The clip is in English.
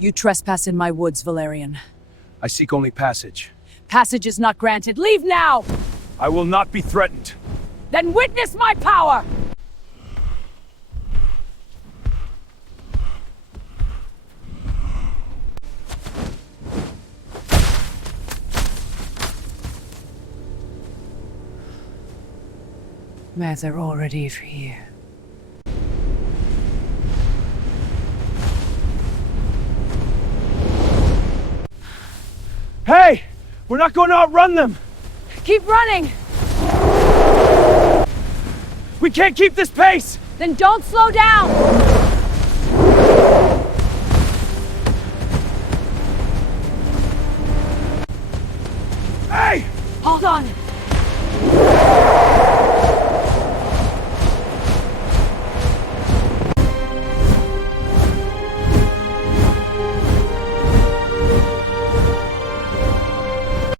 You trespass in my woods, Valerian. I seek only passage. Passage is not granted. Leave now! I will not be threatened. Then witness my power! They're already here. Hey! We're not going to outrun them! Keep running! We can't keep this pace! Then don't slow down!